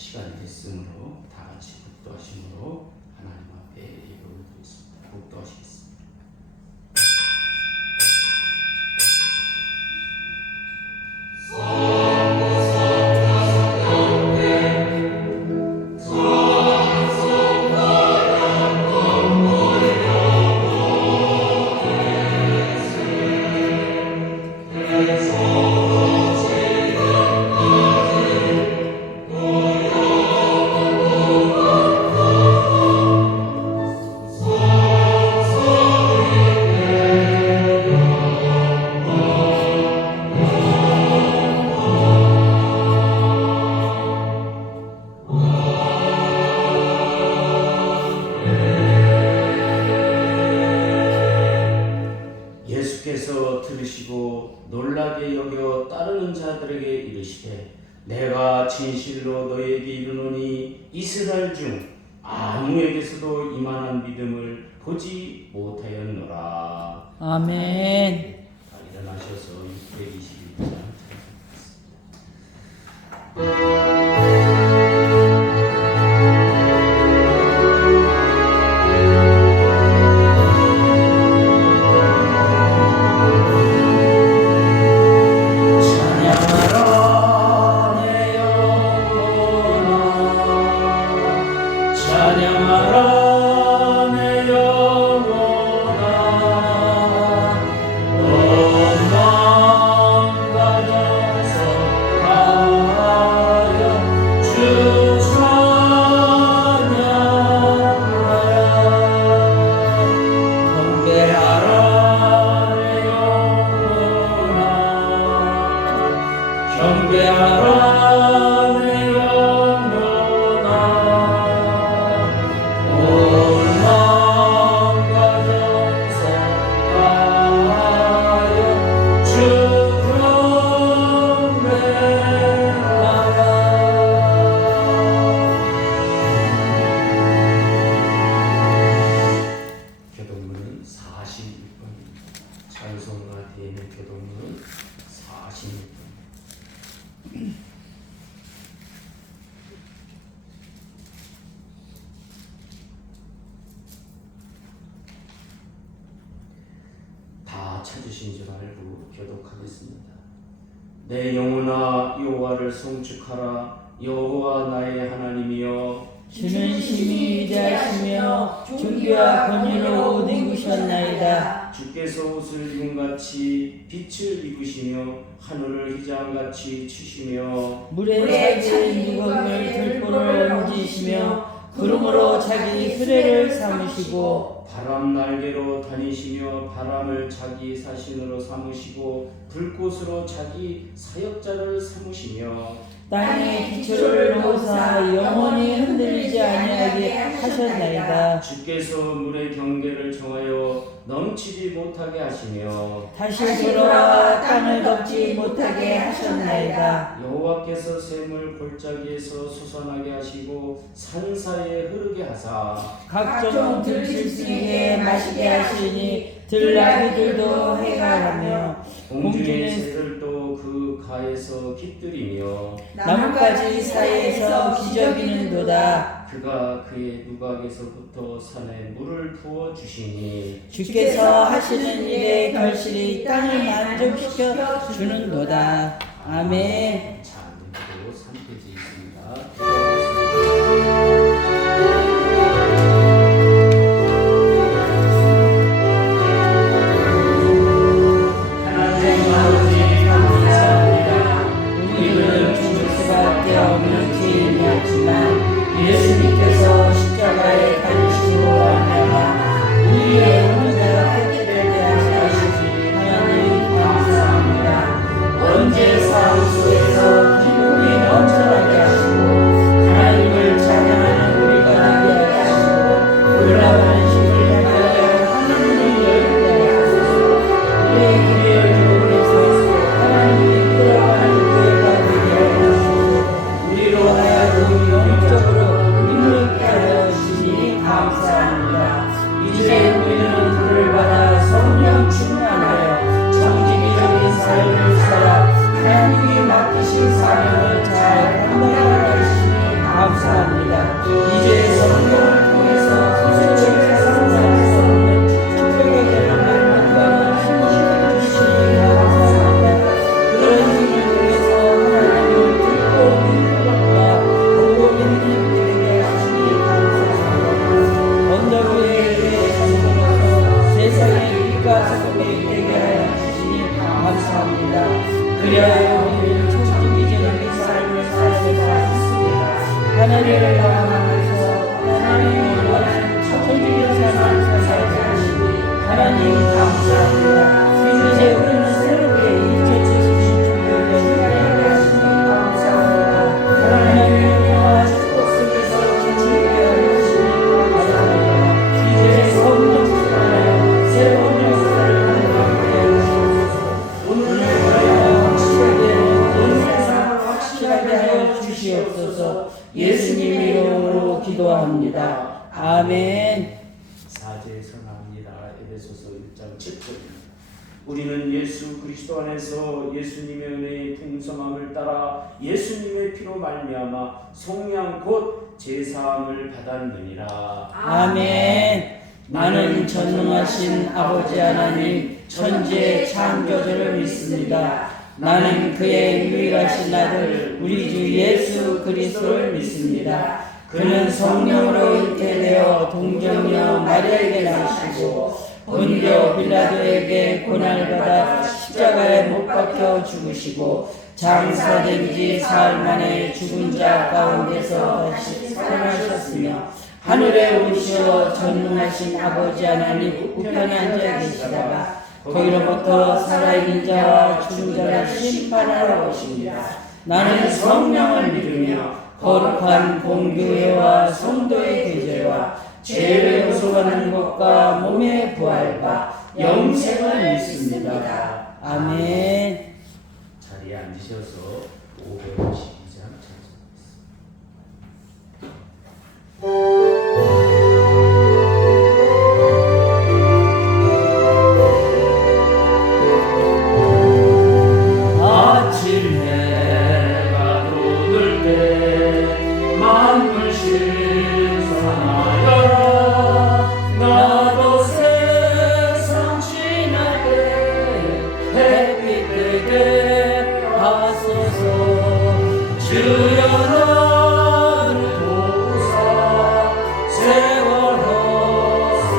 시간이 됐으므로 다 같이 복도하심으로 하나님 앞에 예배 올리겠습니다. 복도하시겠습니다. 예수께서 들으시고 놀라게 여겨 따르는 자들에게 이르시되 내가 진실로 너에게 이르노니 이스라엘 중 아무에게서도 이만한 믿음을 보지 못하였노라. 아멘. 일어나셔서 621장 교동문은 46번입니다. 찬송가 뒤에는 교동문은 46번입니다. 다 찾으신 줄 알고 교독하겠습니다. 내 영혼아 여호와를 송축하라. 여호와 나의 하나님이여 주는 심히 위대하시며 존귀와 권위로 옷 입으셨나이다. 주께서 옷을 입은같이 빛을 입으시며 하늘을 휘장같이 치시며 물에 차진 유광을 들보를 옮기시며 구름으로 자기 수레를 삼으시고 바람 날개로 다니시며 바람을 자기 사신으로 삼으시고 불꽃으로 자기 사역자를 삼으시며 땅에 기초를 놓으사 영원히 흔들리지 아니하게 하셨나이다. 주께서 물의 경계를 정하여 넘치지 못하게 하시며 다시 돌아와 땅을 덮지 못하게 하셨나이다. 여호와께서 샘을 골짜기에서 솟아나게 하시고 산사이에 흐르게 하사 각종 들짐승에게 마시게 하시니 들나귀들도 해가라며 공중의 새들도 그 가에서 깃들이며 나뭇가지 사이에서 기저귀는도다. 그가 그의 누각에서부터 산에 물을 부어 주시니 주께서 하시는 일에 결실이 땅을 만족시켜 주는도다. 아멘. 자, 또 3페이지 있습니다. 하나님 아버지 감사합니다. 우리는 죽을 수밖에 없는 죄인이었지만 예수님께서 십자가에 달리심으로 말미암아 우리의 혼자가 폐지를 대하시니 하나님 감사합니다. 언제 삶 속에서 기쁨이 넘쳐나게 하시고 하나님을 찬양하는 우리가 되게 하시고 놀라운 힘을 향하여 하늘을 열게 하소서. 우리의 길을 주님께서 하나님이 이끌어가는 교회가 되게 하소서. 우리로 하여금 영적으로 능력 하나님을 바라면서 하나님이 원하는 천국의 삶을 살게 하시니 하나님 감사합니다. 이제 우리는 새롭게 잊혀주신 주님을 하나님께 하시니 감사합니다. 하나님의 영화 축복 속에서 기쁘게 하시니 감사합니다. 이제 성령 충만하여 새로운 역사를 하나님께 하시옵소서. 오늘을 위하여 확실하게 온 세상을 확실하게 하여 주시옵소서. 예수님의 이름으로 기도합니다. 아멘. 사죄 선합니다. 에베소서 1장 7절입니다. 우리는 예수 그리스도 안에서 예수님의 은혜의 풍성함을 따라 예수님의 피로 말미암아 속량 곧 제사함을 받았느니라. 아멘. 나는 전능하신 아버지 하나님 천지의 창조주를 믿습니다. 나는 그의 유일하신 아들 우리 주 예수 그리스도를 믿습니다. 그는 성령으로 잉태되어 동정녀 마리아에게 나시고 본디오 빌라도에게 고난받아 십자가에 못 박혀 죽으시고 장사된 지 사흘 만에 죽은 자 가운데서 다시 살아나셨으며 하늘에 오르시어 전능하신 아버지 하나님 우편에 앉아 계시다가 거기로부터 살아있는 자와 죽은 자를 심판하러 오십니다. 나는 성령을 믿으며 거룩한 공교회와 성도의 교제와 죄를 용서하는 것과 몸의 부활과 영생을 믿습니다. 아멘. 자리에 앉으셔서 512장 찬송하겠습니다. 아침 해가 돋을 때 만물 신성하여라. 나도 세상 지날 때 햇빛 되게 하소서. 주여 나를 도우사 세월 헛성하소서.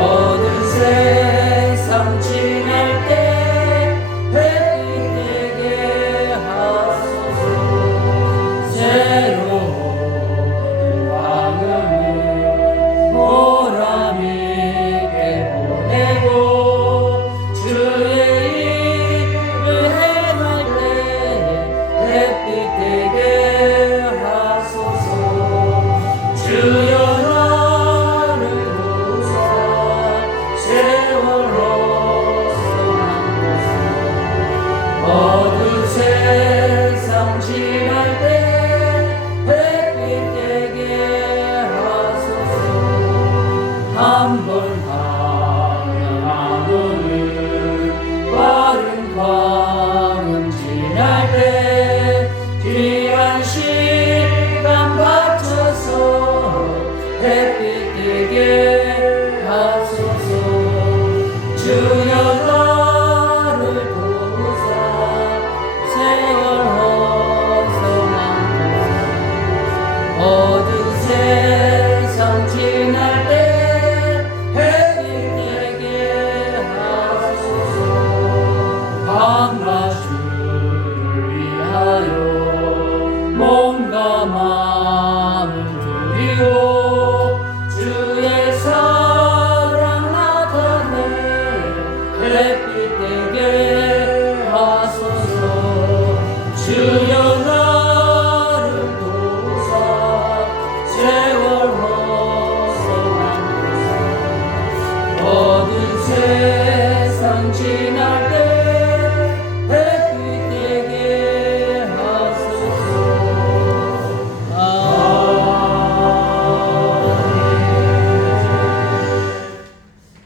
어두운 세상 지날 때 햇빛 되게 하소서. 새로운 방향을 보람있게 보내고 주의 일을 행할 때 햇빛 되게 하소서. 주여 나를 도우사 세월 헛성하소서. 어두운 세상 지날 때 햇빛 되게 하소서. 한번 방향하고는 빠른 광음 지날 때 귀한 시간 바쳐서 햇빛 되게 하소서. 주여 나를 도우사 세월 헛성하소서. 어두운 세상 지날 때 햇빛 되게 하소서. 밤과 주를 위하여 몸과 마음 드리고 주의 사랑 나타내 햇빛 되게 하소서. 주여 나를 도우사 세월 헛성하소서. 어두운 세상 지날 때 햇빛 되게 하소서.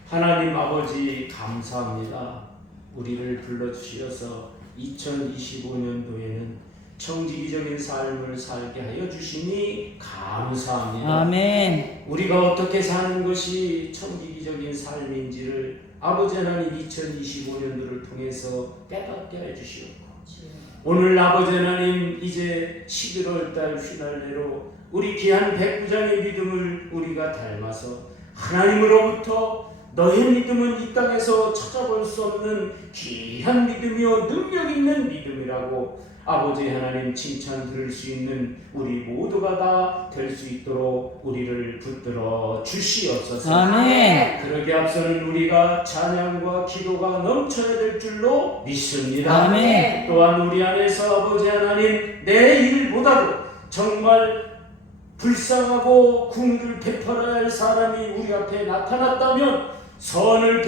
하나님 아버지 감사합니다. 우리를 불러주셔서 2025년도에는 청지기적인 삶을 살게 하여 주시니 감사합니다. 아멘. 우리가 어떻게 사는 것이 청지기적인 삶인지를 아버지 하나님 2025년도를 통해서 깨닫게 해주시옵고 오늘 아버지 하나님 이제 11월 달 휘날레로 우리 귀한 백부장의 믿음을 우리가 닮아서 하나님으로부터 너의 믿음은 이 땅에서 찾아볼 수 없는 귀한 믿음이요 능력 있는 믿음이라고 아버지 하나님 칭찬 들을 수 있는 우리 모두가 다 될 수 있도록 우리를 붙들어 주시옵소서. 아멘. 그러기 앞서는 우리가 찬양과 기도가 넘쳐야 될 줄로 믿습니다. 아멘. 또한 우리 안에서 아버지 하나님 내 일보다도 정말 불쌍하고 궁유를 베풀어야 할 사람이 우리 앞에 나타났다면 선을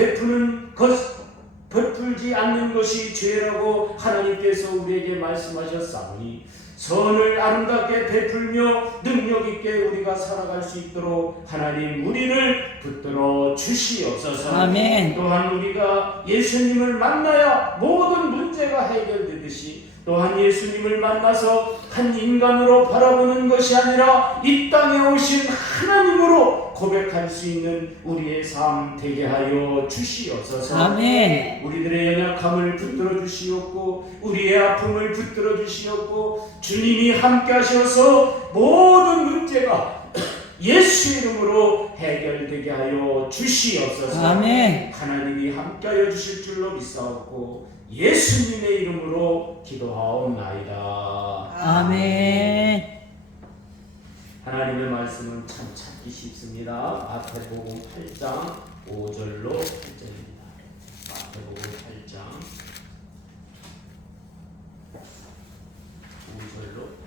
베풀지 않는 것이 죄라고 하나님께서 우리에게 말씀하셨사오니 선을 아름답게 베풀며 능력있게 우리가 살아갈 수 있도록 하나님 우리를 붙들어 주시옵소서. 아멘. 또한 우리가 예수님을 만나야 모든 문제가 해결되듯이 또한 예수님을 만나서 한 인간으로 바라보는 것이 아니라 이 땅에 오신 하나님으로 고백할 수 있는 우리의 삶 되게 하여 주시옵소서. 아멘. 우리들의 연약함을 붙들어 주시옵고 우리의 아픔을 붙들어 주시옵고 주님이 함께 하셔서 모든 문제가 예수 이름으로 해결되게 하여 주시옵소서. 아멘. 하나님이 함께하여 주실 줄로 믿사옵고 예수님의 이름으로 기도하옵나이다. 아멘. 하나님의 말씀은 참 찾기 쉽습니다. 마태복음 8장 5절로 8절입니다. 마태복음 8장 5절로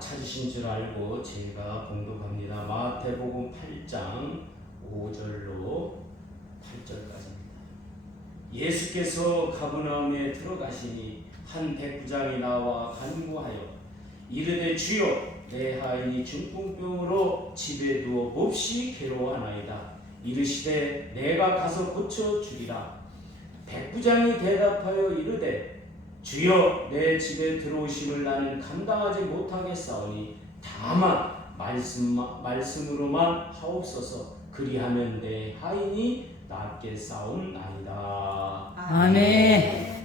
찾으신 줄 알고 제가 공독합니다. 마태복음 8장 5절로 8절까지입니다. 예수께서 가버나움에 들어가시니 한 백부장이 나와 간구하여 이르되 주여 내 하인이 중풍병으로 집에 누워 몹시 괴로워하나이다. 이르시되 내가 가서 고쳐 주리라. 백부장이 대답하여 이르되 주여 내 집에 들어오심을 나는 감당하지 못하겠사오니 다만 말씀으로만 하옵소서. 그리하면 내 하인이 낫게 싸움나이다. 아멘.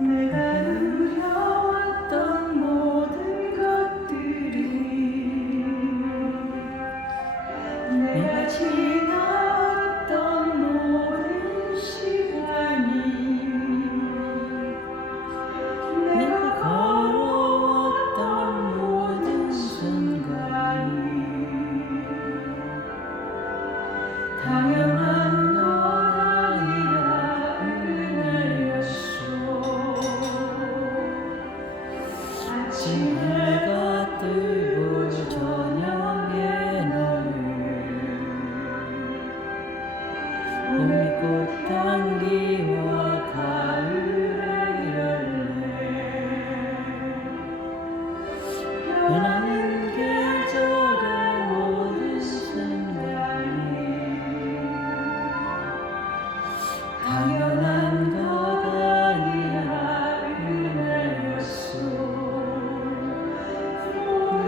내가 누려왔던 모든 것들이 내가 지나왔던 모든 시간이 내가 걸어왔던 모든 순간이 당연한 것 아니라 은혜였소. 아침 해가 뜨고 저녁에는 봄이 꽃향기와 가을의 열매 변하는 계절의 모든 순간이 당연한 것 아니라 은혜였소. 모든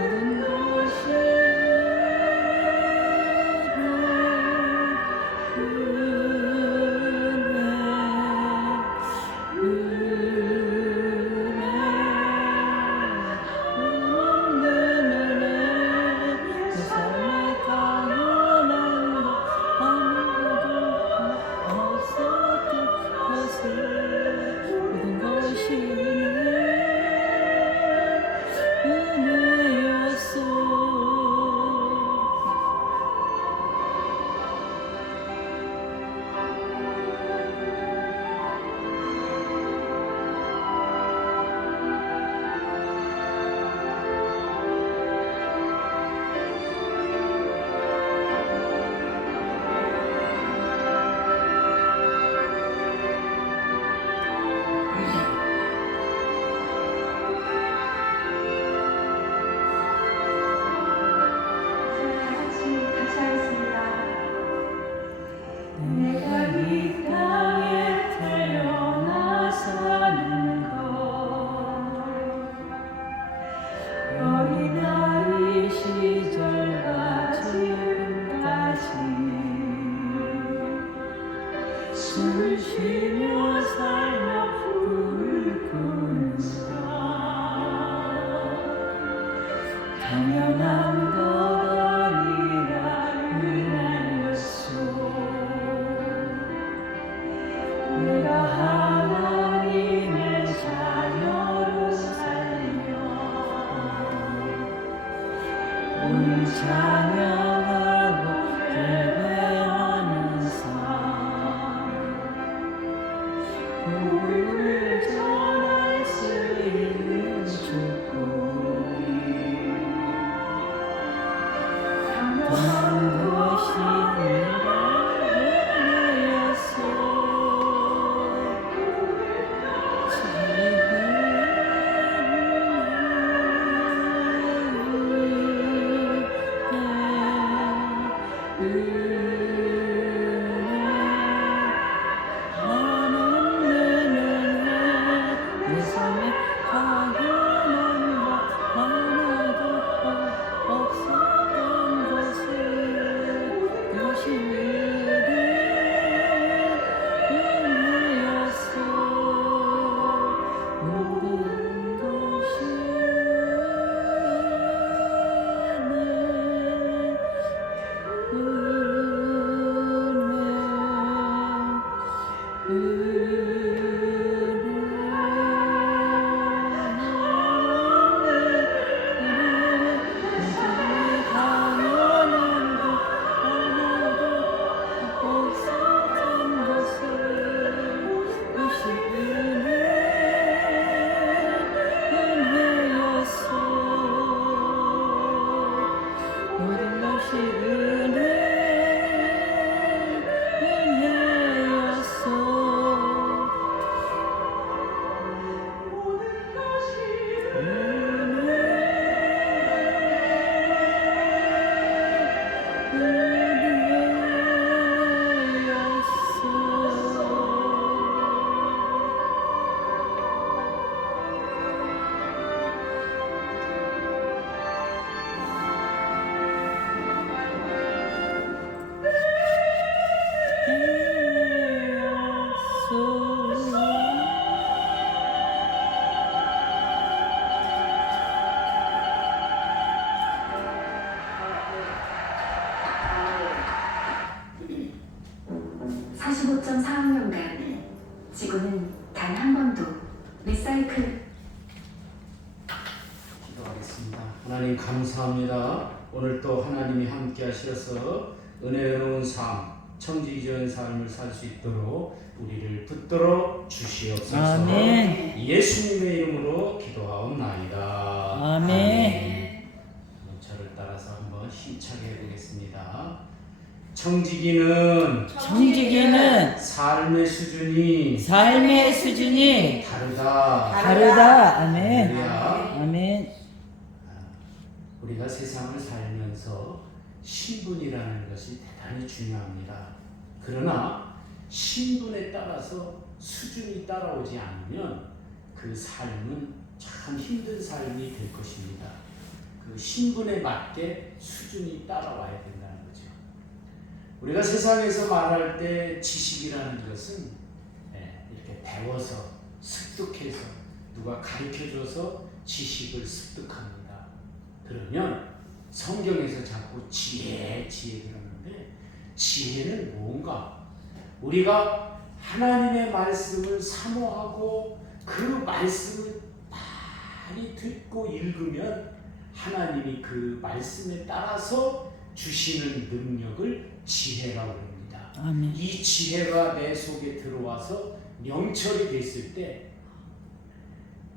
당연한 것 아니라 은혜였소. 내가 하나님의 자녀로 살며 오늘 찬양하고 예배하는 삶, 복음을 전할 수 있는 축복이 당한 것이 내가 은혜였소. 내 삶에 당연한 것 하나도 없었던 것을 그것이 은혜였어. 모든 것이 모든 것이 은혜였어. 지구는 단 한 번도 리사이클. 기도하겠습니다. 하나님 감사합니다. 오늘 또 하나님이 함께 하셔서 은혜로운 삶, 청지기적인 삶을 살 수 있도록 우리를 붙들어 주시옵소서. 아멘. 예수님의 이름으로 기도하옵나이다. 아멘. 저를 따라서 한번 힘차게 해보겠습니다. 청지기는 삶의 수준이 다르다. 아멘. 할렐루야. 아멘. 우리가 세상을 살면서 신분이라는 것이 대단히 중요합니다. 그러나 신분에 따라서 수준이 따라오지 않으면 그 삶은 참 힘든 삶이 될 것입니다. 그 신분에 맞게 수준이 따라와야 된다는 거죠. 우리가 세상에서 말할 때 지식이라는 것은 이렇게 배워서 습득해서 누가 가르쳐줘서 지식을 습득합니다. 그러면 성경에서 자꾸 지혜 그러는데, 지혜는 뭔가? 우리가 하나님의 말씀을 사모하고 그 말씀을 많이 듣고 읽으면 하나님이 그 말씀에 따라서 주시는 능력을 지혜라고 합니다. 아멘. 이 지혜가 내 속에 들어와서 명철이 됐을 때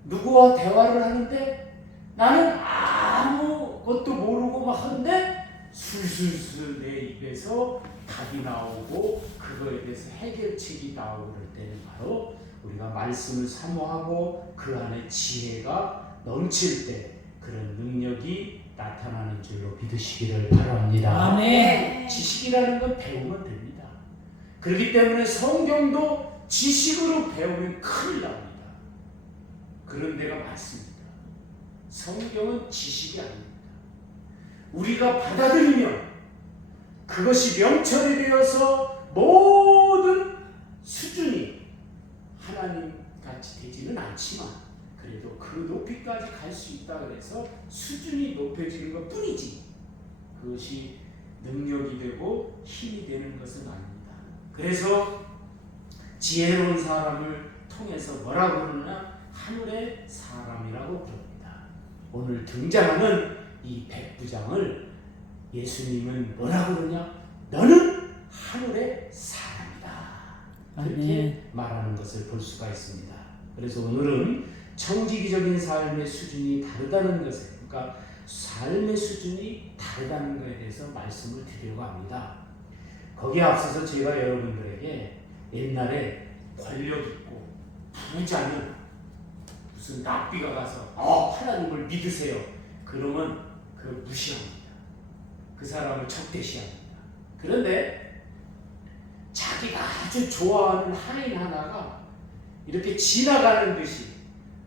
누구와 대화를 하는데 나는 아무것도 모르고 막 하는데 술술술 내 입에서 답이 나오고 그거에 대해서 해결책이 나오고 그럴 때는 바로 우리가 말씀을 사모하고 그 안에 지혜가 넘칠 때 그런 능력이 나타나는 줄로 믿으시기를 바랍니다. 아멘. 지식이라는 건 배우면 됩니다. 그렇기 때문에 성경도 지식으로 배우면 큰일 납니다. 그런 데가 많습니다. 성경은 지식이 아닙니다. 우리가 받아들이면 그것이 명철이 되어서 모든 수준이 하나님 같이 되지는 않지만 그래도 그 높이까지 갈 수 있다 그래서 수준이 높여지는 것 뿐이지 그것이 능력이 되고 힘이 되는 것은 아닙니다. 그래서 지혜로운 사람을 통해서 뭐라고 그러나 하늘의 사람이라고 부릅니다. 오늘 등장하는 이 백부장을 예수님은 뭐라고 그러냐? 너는 하늘의 사람이다. 그렇게 말하는 것을 볼 수가 있습니다. 그래서 오늘은 청지기적인 삶의 수준이 다르다는 것을, 그러니까 삶의 수준이 다르다는 것에 대해서 말씀을 드리려고 합니다. 거기에 앞서서 제가 여러분들에게 옛날에 권력 있고 부자는 무슨 랍비가 가서 하나님을 믿으세요. 그러면 그 무시합니다. 그 사람을 적대시합니다. 그런데 자기가 아주 좋아하는 하인 하나가 이렇게 지나가는 듯이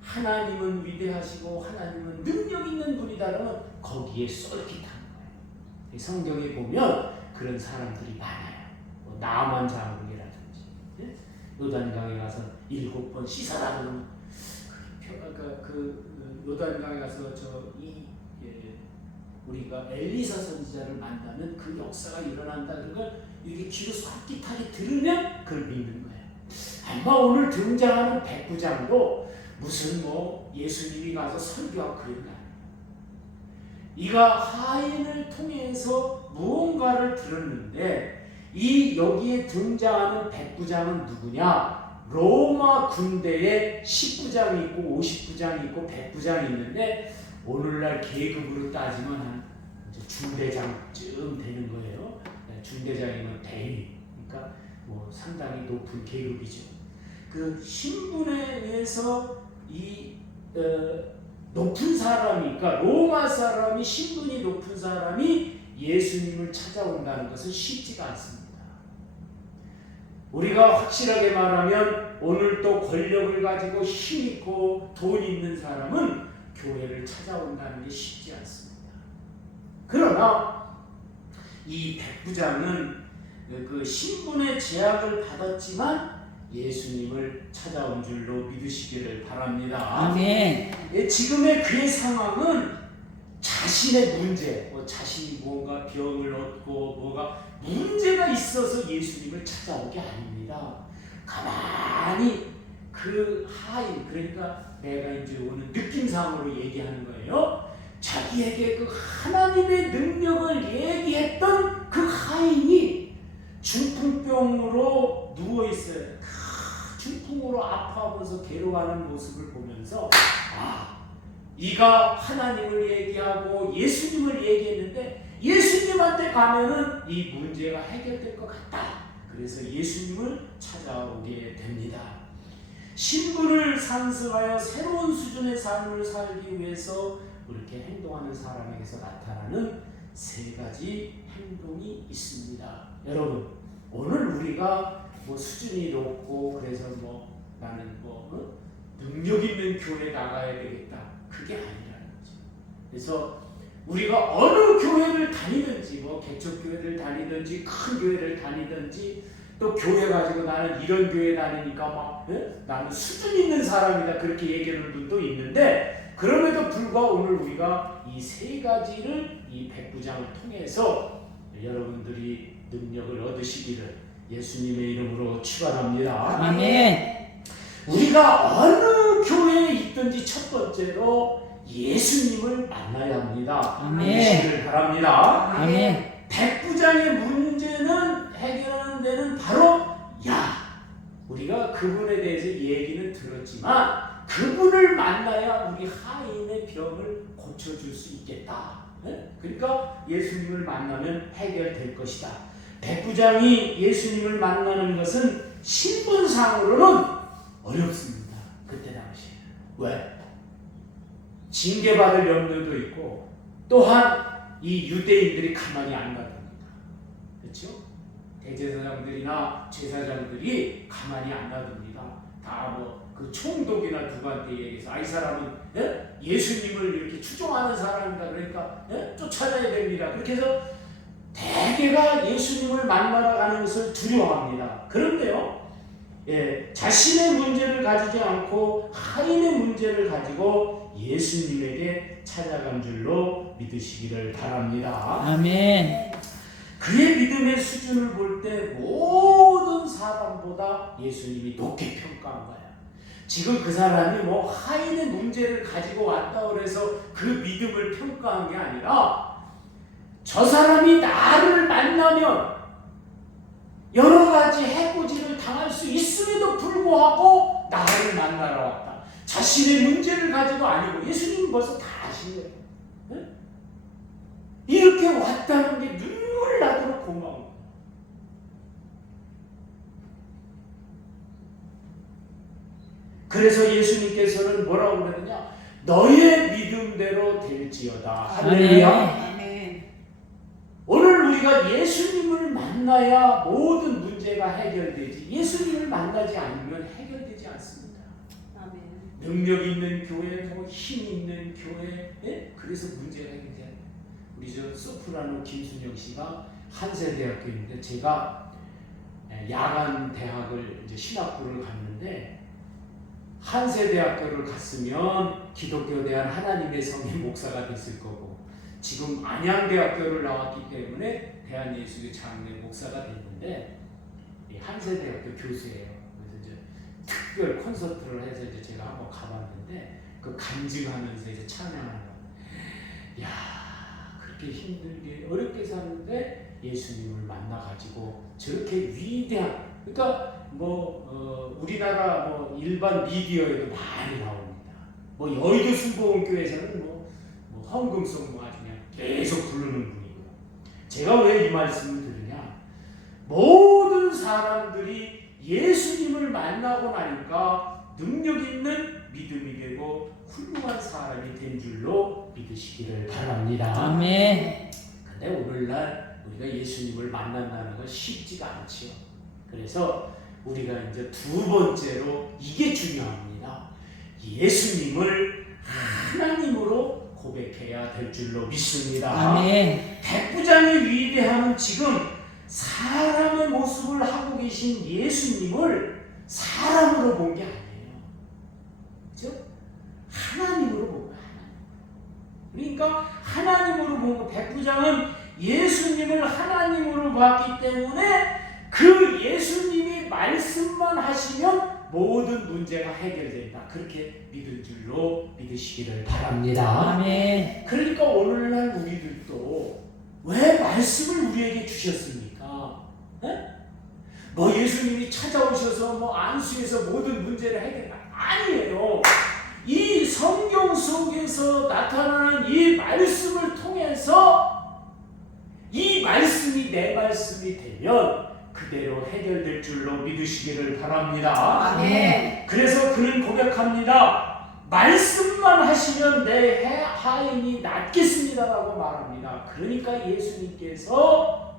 하나님은 위대하시고 하나님은 능력 있는 분이다 그러면 거기에 쏠깃하는 거예요. 성경에 보면 그런 사람들이 많아요. 뭐 나만 장군이라든지 요단강에 가서 7번 씻어라 그러면 그 요단강에 가서 우리가 엘리사 선지자를 만나면 그 역사가 일어난다는 걸 이렇게 귀로 솔깃하게 들으면 그걸 믿는 거예요. 아마 오늘 등장하는 백부장도 무슨 예수님이 가서 설교하고 그런 거 아니에요. 이가 하인을 통해서 무언가를 들었는데 여기에 등장하는 백부장은 누구냐? 로마 군대에 10부장이 있고 50부장이 있고 100부장이 있는데 오늘날 계급으로 따지면 한 중대장쯤 되는 거예요. 중대장이면 대위, 그러니까 상당히 높은 계급이죠. 그 신분에 의해서 높은 사람이, 그러니까 로마 사람이 신분이 높은 사람이 예수님을 찾아온다는 것은 쉽지가 않습니다. 우리가 확실하게 말하면 오늘 또 권력을 가지고 힘 있고 돈 있는 사람은 교회를 찾아온다는 게 쉽지 않습니다. 그러나 이 백부장은 그 신분의 제약을 받았지만 예수님을 찾아온 줄로 믿으시기를 바랍니다. 아멘. 지금의 그의 상황은 자신의 문제, 자신이 뭔가 병을 얻고 뭐가 문제가 있어서 예수님을 찾아온 게 아닙니다. 가만히 그 하인, 그러니까 내가 이제 오늘 느낌상으로 얘기하는 거예요. 자기에게 그 하나님의 능력을 얘기했던 그 하인이 중풍병으로 누워있어요. 중풍으로 아파하면서 괴로워하는 모습을 보면서 이가 하나님을 얘기하고 예수님을 얘기했는데 예수님한테 가면은 이 문제가 해결될 것 같다. 그래서 예수님을 찾아오게 됩니다. 신분을 상승하여 새로운 수준의 삶을 살기 위해서 그렇게 행동하는 사람에게서 나타나는 3가지 행동이 있습니다. 여러분, 오늘 우리가 수준이 높고 그래서 나는 능력 있는 교회 나가야 되겠다. 그게 아니라는 거죠. 그래서 우리가 어느 교회를 다니든지 개척교회를 다니든지 큰 교회를 다니든지 또 교회 가지고 나는 이런 교회 다니니까 나는 수준 있는 사람이다 그렇게 얘기하는 분도 있는데 그럼에도 불구하고 오늘 우리가 이 3가지를 이 백부장을 통해서 여러분들이 능력을 얻으시기를 예수님의 이름으로 축원합니다. 아멘. 우리가 어느 교회에 있든지 첫 번째로 예수님을 만나야 합니다. 아멘. 바랍니다. 아멘. 백부장의 문제는 해결하는 데는 바로 우리가 그분에 대해서 얘기는 들었지만 그분을 만나야 우리 하인의 병을 고쳐줄 수 있겠다. 그러니까 예수님을 만나면 해결될 것이다. 백부장이 예수님을 만나는 것은 신분상으로는 어렵습니다. 그때 당시에. 왜? 징계받을 염려도 있고 또한 이 유대인들이 가만히 안 놔둡니다. 그렇죠? 대제사장들이나 제사장들이 가만히 안 놔둡니다. 다 그 총독이나 누구한테 얘기해서 이 사람은 예수님을 이렇게 추종하는 사람이다. 그러니까 쫓아내야 됩니다. 그렇게 해서 대개가 예수님을 만나러 가는 것을 두려워합니다. 그런데요, 자신의 문제를 가지지 않고 하인의 문제를 가지고 예수님에게 찾아간 줄로 믿으시기를 바랍니다. 아멘. 그의 믿음의 수준을 볼 때 모든 사람보다 예수님이 높게 평가한 거야. 지금 그 사람이 뭐 하인의 문제를 가지고 왔다 그래서 그 믿음을 평가한 게 아니라 저 사람이 나를 만나면 여러 가지 해코지를 당할 수 있음에도 불구하고 나를 만나러 왔다. 자신의 문제를 가지고 아니고 예수님은 벌써 다 아신 거예요. 네? 이렇게 왔다는 게 눈물 나도록 고마운 거예요. 그래서 예수님께서는 뭐라고 그러느냐? 너의 믿음대로 될지어다. 할렐루야. 아멘. 오늘 우리가 예수님을 만나야 모든 문제가 해결되지, 예수님을 만나지 않으면 해결되지 않습니다. 아멘. 능력 있는 교회, 뭐 힘 있는 교회, 그래서 문제가 해결돼요. 우리 저 소프라노 김순영 씨가 한세대학교인데 제가 야간 대학을 이제 신학부를 갔는데 한세대학교를 갔으면 기독교 대한 하나님의 성의 목사가 됐을 거고 지금 안양대학교를 나왔기 때문에 대한예수교 장례 목사가 됐는데 한세대학교 교수예요. 그래서 이제 특별 콘서트를 해서 이제 제가 한번 가봤는데 그 간증하면서 이제 찬양하는 거. 야, 그렇게 힘들게 어렵게 사는데 예수님을 만나가지고 저렇게 위대한, 그러니까 우리나라 뭐 일반 미디어에도 많이 나옵니다. 뭐 여의도 순복음교회에서는 뭐 헌금송 뭐 아주 그냥 계속 부르는 분이고요. 제가 왜 이 말씀을 드리냐? 모든 사람들이 예수님을 만나고 나니까 능력 있는 믿음이 되고 훌륭한 사람이 된 줄로 믿으시기를 바랍니다. 아멘. 근데 오늘날 우리가 예수님을 만난다는 건 쉽지가 않지요. 그래서 우리가 이제 두 번째로 이게 중요합니다. 예수님을 하나님으로 고백해야 될 줄로 믿습니다. 아멘. 백부장의 위대함은 지금 사람의 모습을 하고 계신 예수님을 사람으로 본 게 아니에요. 그렇죠? 하나님으로 본 거예요. 그러니까 하나님으로 본 거. 백부장은 예수님을 하나님으로 봤기 때문에 그 예수님이 말씀만 하시면 모든 문제가 해결된다. 그렇게 믿을 줄로 믿으시기를 바랍니다. 아멘. 그러니까 오늘날 우리들도 왜 말씀을 우리에게 주셨습니까? 뭐 예수님이 찾아오셔서 뭐 안수해서 모든 문제를 해결한다. 아니에요. 이 성경 속에서 나타나는 이 말씀을 통해서 이 말씀이 내 말씀이 되면 그대로 해결될 줄로 믿으시기를 바랍니다. 아멘. 그래서 그는 고백합니다. 말씀만 하시면 내 하인이 낫겠습니다라고 말합니다. 그러니까 예수님께서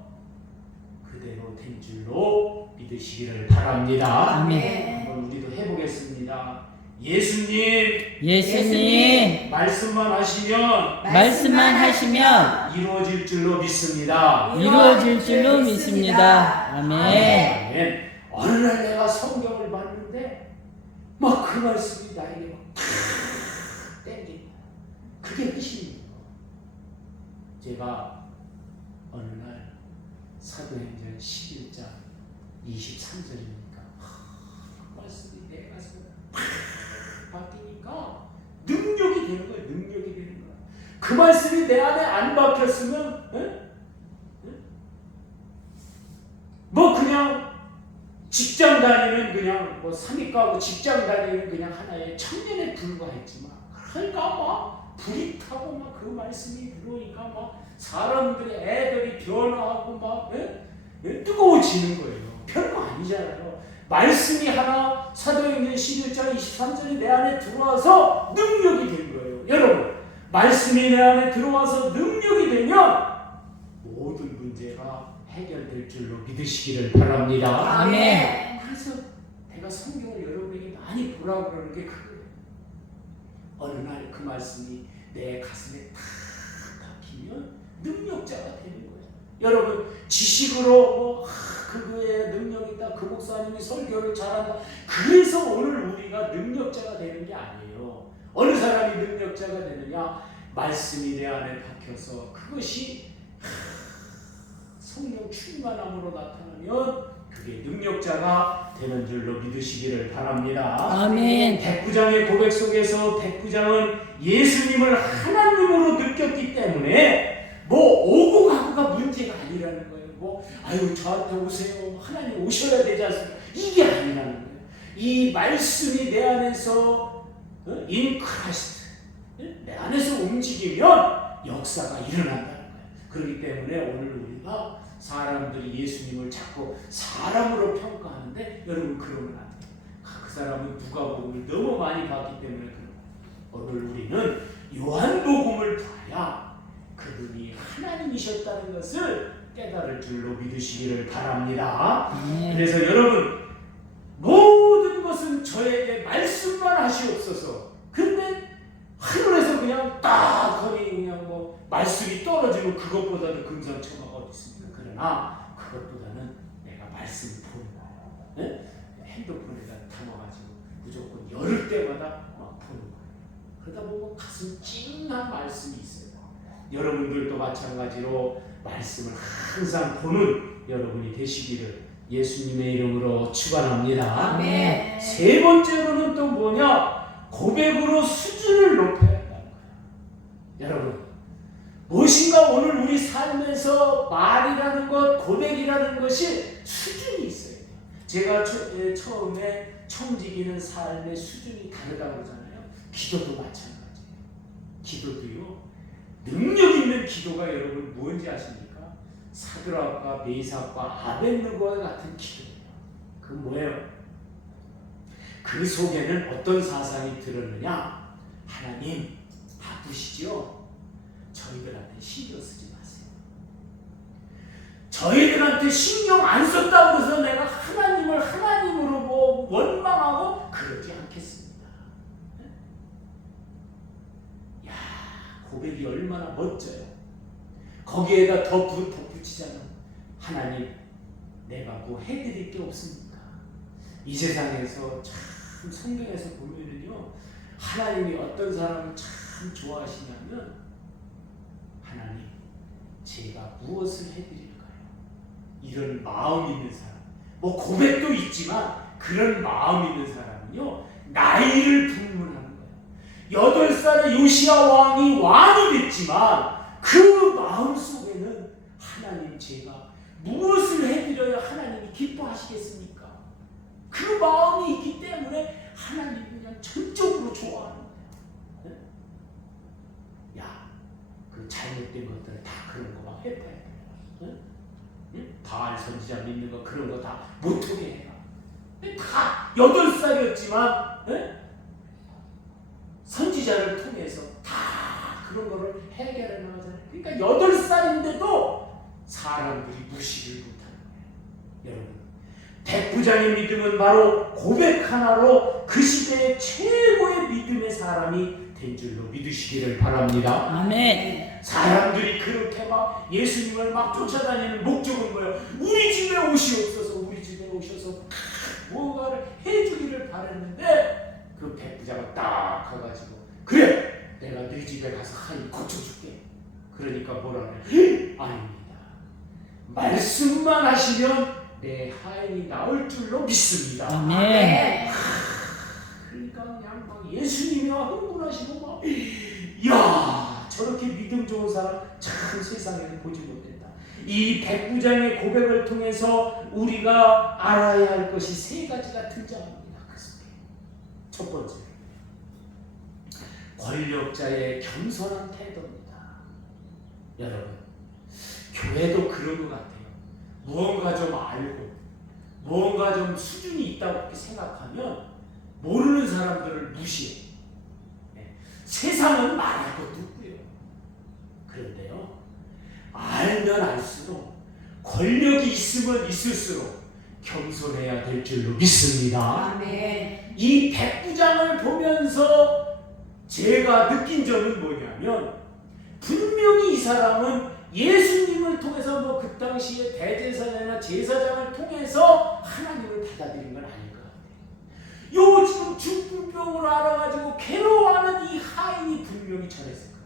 그대로 된 줄로 믿으시기를 바랍니다. 아멘. 한번 우리도 해보겠습니다. 예수님, 예수님 말씀만 하시면 말씀만 하시면 이루어질 줄로 믿습니다. 이루어질 줄로 믿습니다. 아멘. 아멘. 어느 날 내가 성경을 봤는데 막 그 말씀이 나에게 막 땡긴다. 그게 핵심이에요. 제가 어느 날 사도행전 11장 23절이니까 그 말씀이 내 가슴에 바뀌니까 능력이 되는 거예요. 능력이 되는 거예요. 그 말씀이 내 안에 안 박혔으면 뭐 그냥 직장 다니는 그냥 뭐 사니까고 직장 다니는 그냥 하나의 청년에 불과했지만 그러니까 막 불이 타고 막 그 말씀이 들어오니까 막 사람들의 애들이 변화하고 막 뜨거워지는 거예요. 별거 아니잖아요. 말씀이 하나 사도행전 11장 23절이 내 안에 들어와서 능력이 된 거예요. 여러분, 말씀이 내 안에 들어와서 능력이 되면 모든 문제가 해결될 줄로 믿으시기를 바랍니다. 아멘. 그래서 내가 성경을 여러분에게 많이 보라고 그러는 게 그거예요. 어느 날 그 말씀이 내 가슴에 탁 박히면 능력자가 되는 거예요. 여러분, 지식으로 그거에 능력이 있다. 그 목사님이 설교를 잘한다. 그래서 오늘 우리가 능력자가 되는 게 아니에요. 어느 사람이 능력자가 되느냐? 말씀이 내 안에 박혀서 그것이 성령 충만함으로 나타나면 그게 능력자가 되는 줄로 믿으시기를 바랍니다. 아멘. 백부장의 고백 속에서 백부장은 예수님을 하나님으로 느꼈기 때문에 뭐 오고 가고가 문제가 아니라는 거예요. 뭐 아유 저한테 오세요. 하나님 오셔야 되지 않습니까? 이게 아니라는 거예요. 이 말씀이 내 안에서 in Christ 내 안에서 움직이면 역사가 일어난다는 거예요. 그렇기 때문에 오늘 우리가 사람들이 예수님을 자꾸 사람으로 평가하는데 여러분 그러면 안 돼요. 그 사람은 누가복음을 너무 많이 봤기 때문에 그런 거예요. 오늘 우리는 요한복음을 봐야 그분이 하나님이셨다는 것을 깨달을 줄로 믿으시기를 바랍니다. 그래서 여러분 모든 것은 저에게 말씀만 하시옵소서. 근데 하늘에서 그냥 딱 거기 그냥 뭐 말씀이 떨어지면 그것보다도 금상첨화가 어디 있습니까? 그러나 그것보다는 내가 말씀 보는 거예요. 네? 핸드폰에다 담아가지고 무조건 열을 때마다 막 보는 거예요. 그러다 보면 가슴 찡한 말씀이 있어요. 여러분들도 마찬가지로 말씀을 항상 보는 여러분이 되시기를 예수님의 이름으로 축원합니다. 아멘. 세 번째로는 또 뭐냐? 고백으로 수준을 높여야 한다는 거예요. 여러분 무엇인가 오늘 우리 삶에서 말이라는 것, 고백이라는 것이 수준이 있어야 돼요. 제가 처음에 청지기는 삶의 수준이 다르다고 그러잖아요. 기도도 마찬가지예요. 기도도요. 능력 있는 기도가 여러분 뭔지 아십니까? 사드락과 메삭과 아벳느고와 같은 기도예요. 그건 뭐예요? 그 속에는 어떤 사상이 들었느냐? 하나님 바쁘시죠? 저희들한테 신경 쓰지 마세요. 저희들한테 신경 안 썼다고 해서 내가 하나님을 하나님으로 뭐 원망하고 그러지 않겠습니다. 야, 고백이 얼마나 멋져요. 거기에다 더 덧붙이잖아. 하나님, 내가 뭐 해드릴 게 없습니까? 이 세상에서 참 성경에서 보면은요, 하나님이 어떤 사람을 참 좋아하시냐면 하나님, 제가 무엇을 해드릴까요? 이런 마음 있는 사람, 뭐 고백도 있지만 그런 마음 있는 사람은요, 나이를 불문하는 거예요. 8살의 요시야 왕이 왕이 됐지만 그 마음 속에는 하나님, 제가 무엇을 해드려야 하나님이 기뻐하시겠습니까? 그 마음이 있기 때문에 하나님 그냥 전적으로 좋아하는 거예요. 네? 야, 그 잘못된 것들 다 그런 거 막 해봐야 돼. 응? 응? 바알 선지자 믿는 거 그런 거 다 못하게 해라. 다 8살이었지만 네? 선지자를 통해서 다 그런 거를 해결해 나가잖아요. 그러니까 8살인데도 사람들이 무시를 못하는 거예요. 여러분, 백부장의 믿음은 바로 고백 하나로 그 시대의 최고의 믿음의 사람이 된 줄로 믿으시기를 바랍니다. 아멘. 사람들이 그렇게 막 예수님을 막 쫓아다니는 목적은 뭐예요? 우리 집에 오시옵소서, 우리 집에 오셔서 뭔가를 해주기를 바랬는데 그 백부장은 딱 가가지고 그래, 내가 네 집에 가서 하인 고쳐줄게. 그러니까 뭐라 그래? 아닙니다. 말씀만 하시면 내 하인이 나올 줄로 믿습니다. 아멘. 그러니까 그냥 막 예수님이와 흥분하시고 막, 이야, 저렇게 믿음 좋은 사람 참 세상에는 보지 못했다. 이 백부장의 고백을 통해서 우리가 알아야 할 것이 3가지가 등장합니다. 그 속에 첫 번째, 권력자의 겸손한 태도입니다. 여러분, 교회도 그런 것 같아요. 무언가 좀 알고 무언가 좀 수준이 있다고 이렇게 생각하면 모르는 사람들을 무시해. 네. 세상은 말할 것도 없고요. 그런데요, 알면 알수록 권력이 있으면 있을수록 겸손해야 될 줄로 믿습니다. 아멘. 이 백부장을 보면서 제가 느낀 점은 뭐냐면 분명히 이 사람은 예수님을 통해서 뭐 그 당시에 대제사장이나 제사장을 통해서 하나님을 받아들인 건 아닐 것 같아요. 요 지금 중풍병으로 알아가지고 괴로워하는 이 하인이 분명히 전했을 거예요.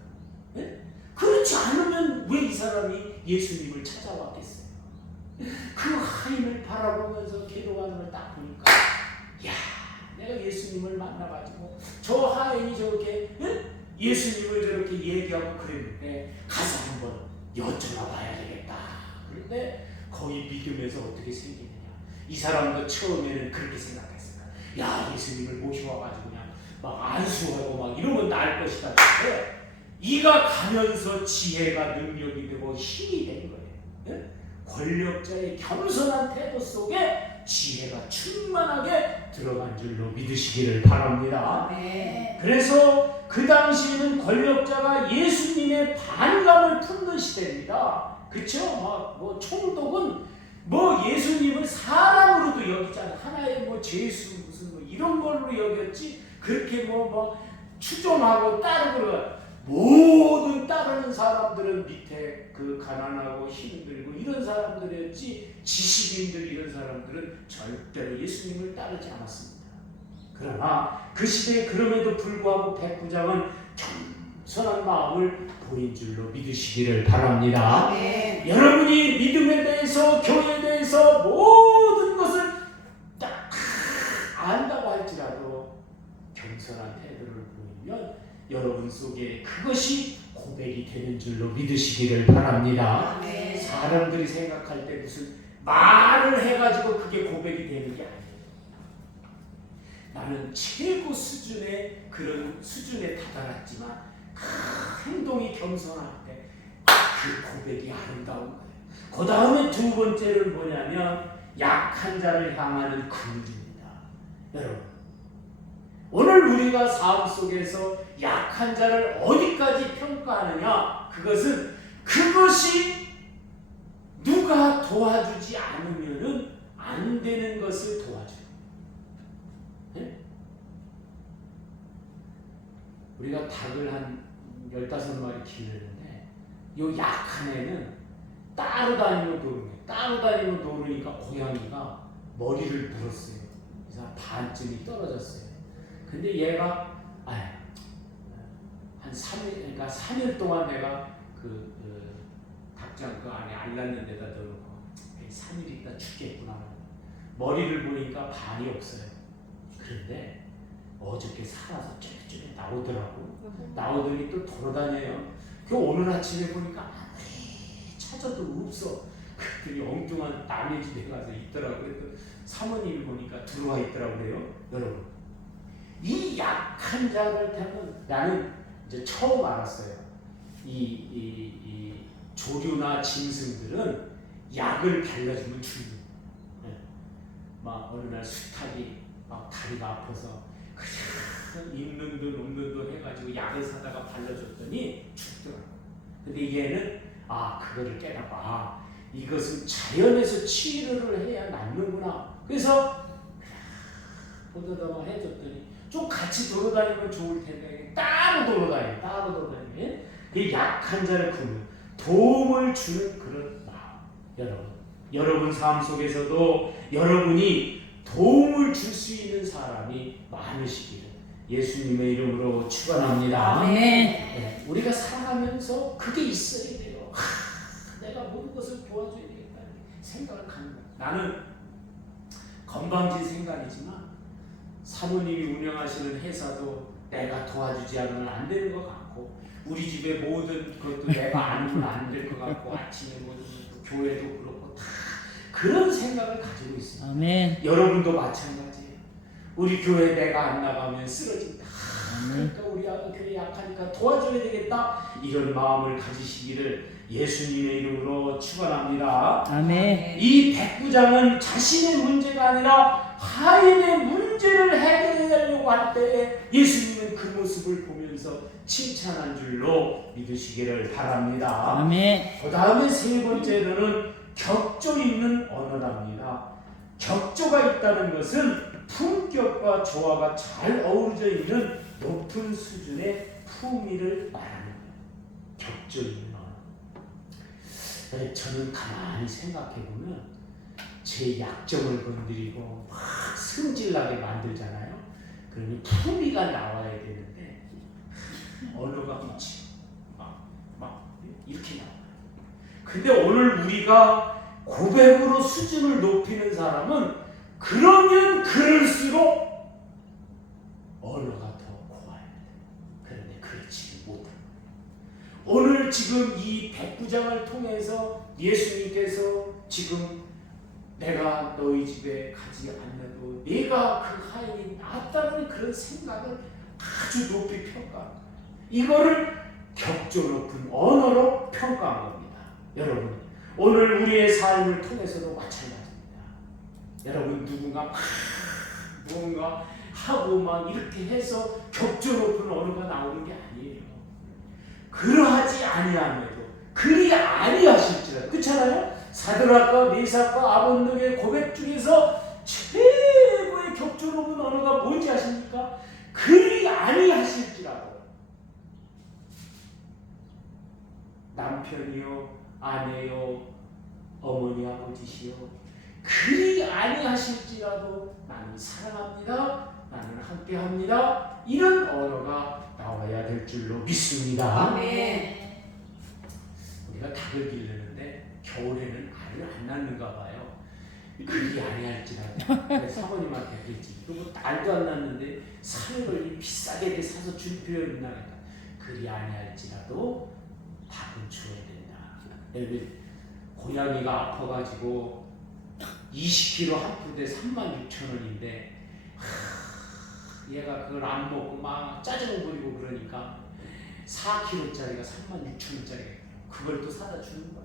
네? 그렇지 않으면 왜 이 사람이 예수님을 찾아왔겠어요? 그 하인을 바라보면서 괴로워하는 걸 딱 보니까 야, 내가 예수님을 만나가지고 저 하인이 저렇게 예수님을 저렇게 얘기하고 그랬는데 가서 한번 여쭤봐 봐야 되겠다. 그런데 거기 믿음에서 어떻게 생기느냐. 이 사람도 처음에는 그렇게 생각했어요. 야, 예수님을 모셔와가지고 그냥 막 안수하고 막 이러면 나을 것이다. 근데 이가 가면서 지혜가 능력이 되고 힘이 된 거예요. 예? 권력자의 겸손한 태도 속에 지혜가 충만하게 들어간 줄로 믿으시기를 바랍니다. 네. 그래서 그 당시에는 권력자가 예수님의 반감을 품는 시대입니다. 그쵸? 뭐 총독은 뭐 예수님을 사람으로도 여기지 않아. 하나의 뭐 죄수 무슨 뭐 이런 걸로 여겼지. 그렇게 뭐 추종하고 따르고 모든 따르는 사람들은 밑에 그 가난하고 힘들고 이런 사람들이었지, 지식인들 이런 사람들은 절대로 예수님을 따르지 않았습니다. 그러나 그 시대에 그럼에도 불구하고 백부장은 겸손한 마음을 보인 줄로 믿으시기를 바랍니다. 네. 여러분이 믿음에 대해서, 교회에 대해서 모든 것을 딱 안다고 할지라도 겸손한 태도를 보이면 여러분 속에 그것이 고백이 되는 줄로 믿으시기를 바랍니다. 네. 사람들이 생각할 때 무슨 말을 해가지고 그게 고백이 되는 게 아니에요. 나는 최고 수준의 그런 수준에 다다랐지만 그 행동이 겸손할 때 그 고백이 아름다운 거예요. 그 다음에 두 번째는 뭐냐면 약한 자를 향하는 긍휼입니다. 여러분, 오늘 우리가 삶 속에서 약한 자를 어디까지 평가하느냐? 그것이 누가 도와주지 않으면은 안 되는 것을 도와줘요. 네? 우리가 닭을 한 15마리 키우는데 요 약한 애는 따로 다니면 노르니까 고양이가 머리를 물었어요. 그래서 반쯤이 떨어졌어요. 근데 얘가 한 3일, 그러니까 3일 동안 내가 그 닭장 그 안에 알랐는 데다 넣어놓고 3일 있다 죽겠구나. 머리를 보니까 반이 없어요. 그런데 어저께 살아서 쫄쫄 나오더니 또 돌아다녀요. 그 오늘 아침에 보니까 아무리 찾아도 없어. 그랬더니 엉뚱한 남의 집에 가서 있더라고요. 그래서 사모님이 보니까 들어와 있더라고요. 여러분, 이 약한 자를 때는 나는 이제 처음 알았어요. 이 조류나 짐승들은 약을 발라주면 죽는. 막 어느 날 수탉이 막 다리가 아파서 그냥 있는 돈 없는 돈 해가지고 약을 사다가 발라줬더니 죽더라고. 근데 얘는 그거를 깨닫고 이것은 자연에서 치료를 해야 낫는구나. 그래서 보다가 해줬더니 좀 같이 돌아다니면 좋을 텐데 따로 돌아다니면 그 약한 자를 도움을 주는 그런 마음. 여러분 삶 속에서도 여러분이 도움을 줄 수 있는 사람이 많으시기를 예수님의 이름으로 축원합니다. 네. 우리가 살아가면서 그게 있어야 돼요. 내가 모든 것을 도와줘야 되겠다는 생각을 갖는 거예요. 나는 건방진 생각이지만 사모님이 운영하시는 회사도 내가 도와주지 않으면 안 되는 것 같고, 우리 집의 모든 것도 내가 아니면 안 될 것 같고, 아침에 모든 교회도 그렇고 다 그런 생각을 가지고 있습니다. 아멘. 여러분도 마찬가지예요. 우리 교회 내가 안 나가면 쓰러진다. 그러니까 우리 교회 약하니까 도와줘야 되겠다. 이런 마음을 가지시기를 예수님의 이름으로 축원합니다. 아멘. 이 백부장은 자신의 문제가 아니라 하인의 문제를 해결하려고 할 때에 예수님은 그 모습을 보면서 칭찬한 줄로 믿으시기를 바랍니다. 아멘. 그 다음에 세 번째로는 격조 있는 언어랍니다. 격조가 있다는 것은 품격과 조화가 잘 어우러져 있는 높은 수준의 품위를 말하는 거예요. 격조 있는 언어. 그래 저는 가만히 생각해 보면 제 약점을 건드리고 막 승질나게 만들잖아요. 그러니 품위가 나와야 되는데 언어가 그렇지 막 이렇게 나와요. 근데 오늘 우리가 고백으로 수준을 높이는 사람은 그러면 그럴수록 언어가 더 고와야 돼. 그런데 그렇지 못합니다. 오늘 지금 이 백부장을 통해서 예수님께서 지금 내가 너희 집에 가지 않아도 내가 그 하인이 낫다는 그런 생각을 아주 높이 평가합니다. 이거를 격조 높은 언어로 평가한 겁니다. 여러분 오늘 우리의 삶을 통해서도 마찬가지입니다. 여러분 누군가 뭔가 하고 막 이렇게 해서 격조 높은 언어가 나오는 게 아니에요. 그러하지 아니함에도 그리 아니하실지라도 그렇잖아요. 사드락과 메삭과 아벳느고의 고백 중에서 최고의 격조 높은 언어가 뭔지 아십니까? 그리 아니하실지라도 남편이요 아내요 어머니 아버지시요 그리 아니하실지라도 나는 사랑합니다. 나는 함께합니다. 이런 언어가 나와야 될 줄로 믿습니다. 아멘. 우리가 닭을 기르는데 겨울에는 알을 안 낳는가 봐요. 그리 아니할지라도 사모님한테 그랬지. 그리고 알도 안 낳는데 사료를 비싸게 사서 줄 필요는 있나 했다. 그리 아니할지라도 닭은 줘야 된다. 고양이가 아파가지고 20kg 한 푸대 36,000원인데 얘가 그걸 안 먹고 막 짜증 부리고 그러니까 4kg짜리가 36,000원짜리 그걸 또 사다 주는 거야.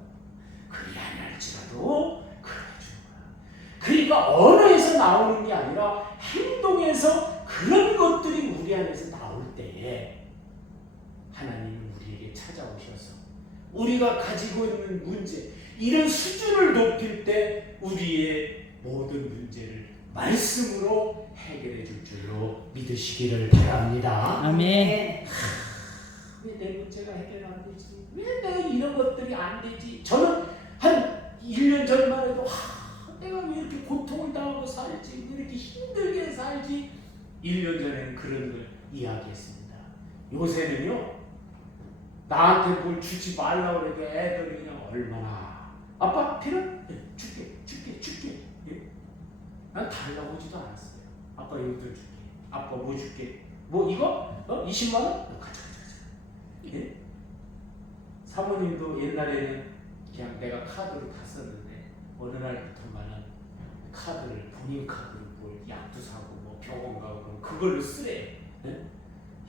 그리 아니할지라도 그래 주는 거야. 그러니까 언어에서 나오는 게 아니라 행동에서 그런 것들이 우리 안에서 나올 때에 하나님은 우리에게 찾아오셔서 우리가 가지고 있는 문제 이런 수준을 높일 때 우리의 모든 문제를 말씀으로 해결해 줄 줄로 믿으시기를 바랍니다. 아멘. 왜 내 문제가 해결 안 되지? 왜 내가 이런 것들이 안 되지? 저는 한 1년 전만 해도 내가 왜 이렇게 고통을 당하고 살지? 왜 이렇게 힘들게 살지? 1년 전에는 그런 걸 이야기했습니다. 요새는요 나한테 뭘 주지 말라고 그러니까 애들이 그냥 얼마나 아빠 필요? 네, 줄게. 예? 난 달라고 하지도 않았어요. 아빠 이것도 줄게. 아빠 뭐 줄게? 뭐 이거? 20만 원? 가자. 예? 사모님도 옛날에는 그냥 내가 카드로 다 썼는데 어느 날부터만은 카드를 본인 카드로 뭘 약도 사고 뭐 병원 가고 그걸로 쓰래. 예?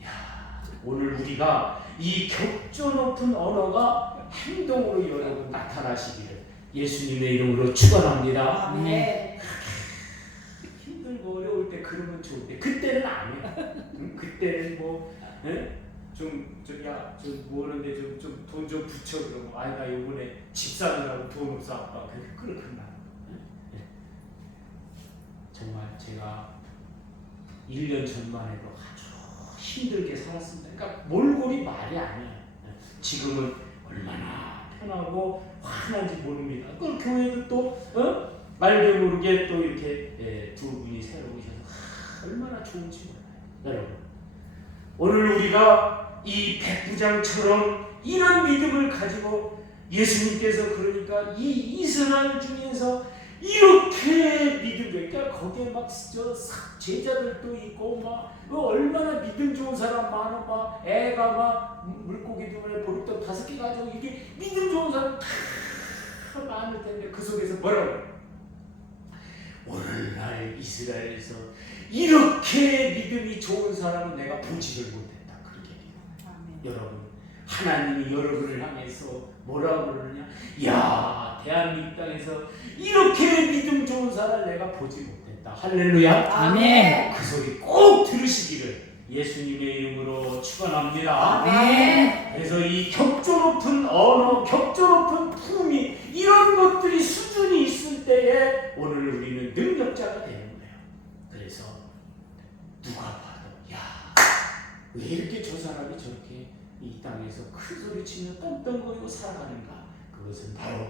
야, 오늘 우리가 이 격조 높은 언어가 행동으로 여러분 나타나시기를 예수님의 이름으로 축원합니다. 아멘. 힘들고 어려울 때 그러면 좋은데 그때는 아니야. 응? 그때는 뭐 좀 저기야 좀 뭐하는데 좀 돈 좀 붙여 그러면 아니 나 요번에 집 사느라고 돈 없어 아빠 그렇게 나. 정말 제가 1년 전만 해도 아주 힘들게 살았습니다. 그러니까 몰골이 말이 아니야. 지금은 얼마나 편하고 환한지 모릅니다. 그 교회도 또 말도 모르게 또 이렇게 두 분이 새로 오셔서 얼마나 좋은지 몰라요. 여러분 오늘 우리가 이 백부장처럼 이런 믿음을 가지고 예수님께서 그러니까 이 이스라엘 중에서 이렇게 믿음이 그러니까 거기에 막 제자들도 있고 막 얼마나 믿음 좋은 사람 많아 막 애가 막 물고기도 보리떡 5개 가지고 이게 믿음 좋은 사람 다 많을 텐데 그 속에서 뭐라고 오늘날 이스라엘에서 이렇게 믿음이 좋은 사람은 내가 보지를 못했다 그렇게 여러분 하나님이 여러분을 향해서 뭐라고 그러느냐 야 대한민국 땅에서 이렇게 믿음 좋은 사람 내가 보지 못했다 할렐루야 아멘. 그 소리 꼭 들으시기를 예수님의 이름으로 축원합니다. 아멘. 그래서 이 격조 높은 언어 격조 높은 품위 이런 것들이 수준이 있을 때에 오늘 우리는 능력자가 되는 거예요. 그래서 누가 봐도 야 왜 이렇게 저 사람이 저렇게 이 땅에서 큰 소리 치며 떵떵거리고 살아가는가 그 그것은 바로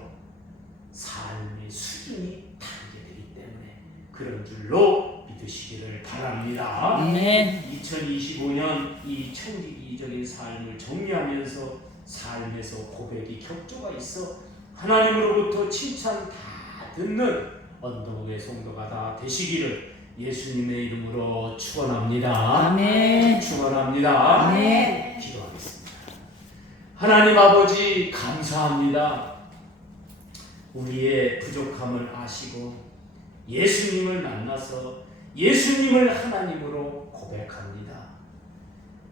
삶의 수준이 다르게 되기 때문에 그런 줄로 믿으시기를 바랍니다. 아멘. 2025년 이 청지기적인 삶을 정리하면서 삶에서 고백이 격조가 있어 하나님으로부터 칭찬 다 듣는 언덕의 성도가 다 되시기를 예수님의 이름으로 축원합니다. 아멘. 축원합니다. 아멘. 기도하겠습니다. 하나님 아버지 감사합니다. 우리의 부족함을 아시고 예수님을 만나서 예수님을 하나님으로 고백합니다.